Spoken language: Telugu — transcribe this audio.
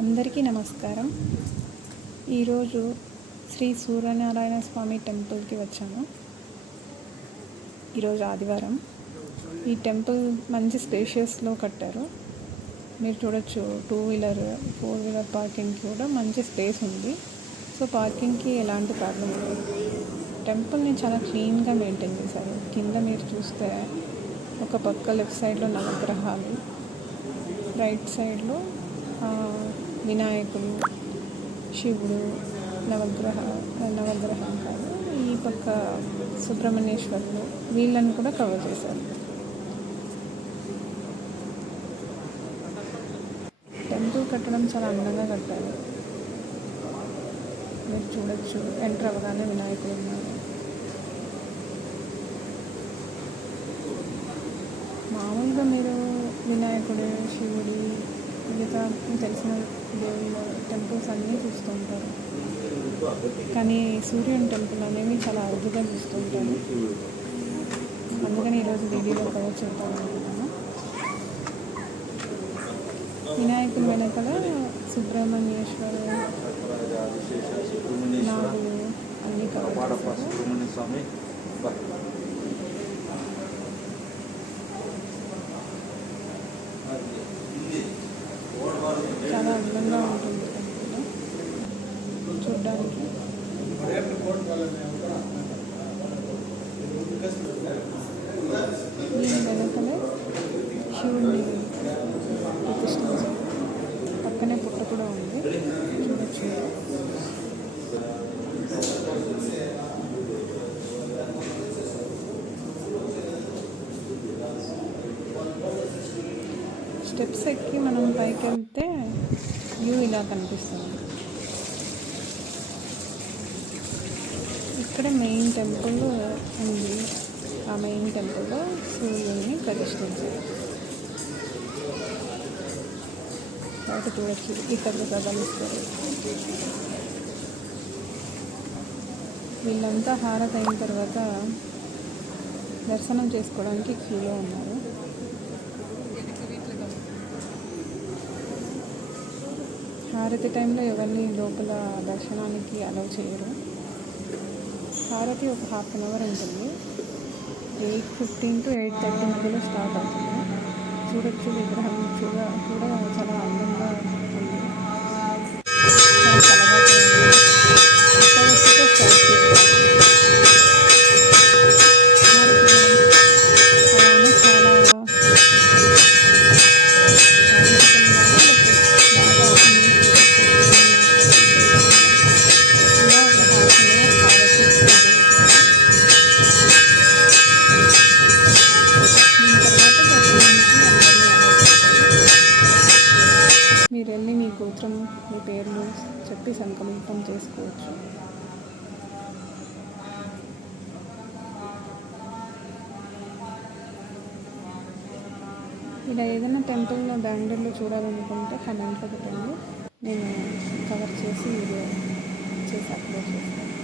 అందరికీ నమస్కారం. ఈరోజు శ్రీ సూర్యనారాయణ స్వామి టెంపుల్కి వచ్చాము. ఈరోజు ఆదివారం. ఈ టెంపుల్ మంచి స్పేషియస్లో కట్టారు. మీరు చూడొచ్చు, 2 వీలర్ 4 వీలర్ పార్కింగ్కి కూడా మంచి స్పేస్ ఉంది. సో పార్కింగ్కి ఎలాంటి ప్రాబ్లం లేదు. టెంపుల్ని చాలా క్లీన్గా మెయింటైన్ చేశారు. కింద మీరు చూస్తే ఒక పక్క లెఫ్ట్ సైడ్లో నవగ్రహాలు, రైట్ సైడ్లో వినాయకుడు, శివుడు, నవగ్రహం కాదు, ఈ పక్క సుబ్రహ్మణ్యేశ్వరుడు, వీళ్ళని కూడా కవర్ చేశారు. టెంపుల్ కట్టడం చాలా అందంగా కట్టారు. మీరు చూడొచ్చు, ఎంటర్ అవ్వగానే వినాయకుడు ఉన్నారు. మామూలుగా మీరు వినాయకుడు, శివుడి, మిగతా తెలిసిన దేవుళ్ళ టెంపుల్స్ అన్నీ చూస్తుంటారు. కానీ సూర్యుని టెంపుల్ అనేవి చాలా అరుదుగా చూస్తుంటారు. అందుకని ఈరోజు వీడియోలో కవర్ చేద్దాం అనుకుంటున్నాను. వినాయకుని వెనకాల సుబ్రహ్మణ్యేశ్వరు, నాగులు అన్నీ కవర్ చేస్తారు. చాలా అందంగా ఉంటుంది టెంపుల్ చూడ్డానికి. దీని వెనకలే శివుడిని ప్రతిష్ఠించారు. పక్కనే పుట్ట కూడా ఉంది, చూడొచ్చు. స్టెప్స్ ఎక్కి మనం పైకి వెళ్తే వ్యూ ఇలా కనిపిస్తుంది. ఇక్కడ మెయిన్ టెంపుల్ ఉంది. ఆ మెయిన్ టెంపుల్లో సూర్యుడిని ప్రతిష్ఠించారు. తర్వాత చూడొచ్చు, ఇక్కడ ప్రసాదాలు ఇస్తారు. వీళ్ళంతా హారతి అయిన తర్వాత దర్శనం చేసుకోవడానికి క్యూలో ఉన్నారు. హారతి టైంలో ఎవరిని లోపల దర్శనానికి అలౌ చేయరు. హారతి ఒక 1/2 అవర్ ఉంటుంది. 8:15 to 8:30 మధ్యలో స్టార్ట్ అవుతుంది. చూడొచ్చు, విగ్రహం కూడా చాలా అందంగా ఉంది. చాలా చల్లగా స్టార్ట్ చేస్తారు. అలానే చాలా మీరు వెళ్ళి మీ గోత్రం, మీ పేర్లు చెప్పి సంకల్పం చేసుకోవచ్చు. ఇలా ఏదైనా టెంపుల్లో బెంగళూరులో చూడాలనుకుంటే కమెంట్లో పెట్టండి. నేను కవర్ చేసి వీడియో చేసి అప్లోడ్ చేస్తాను.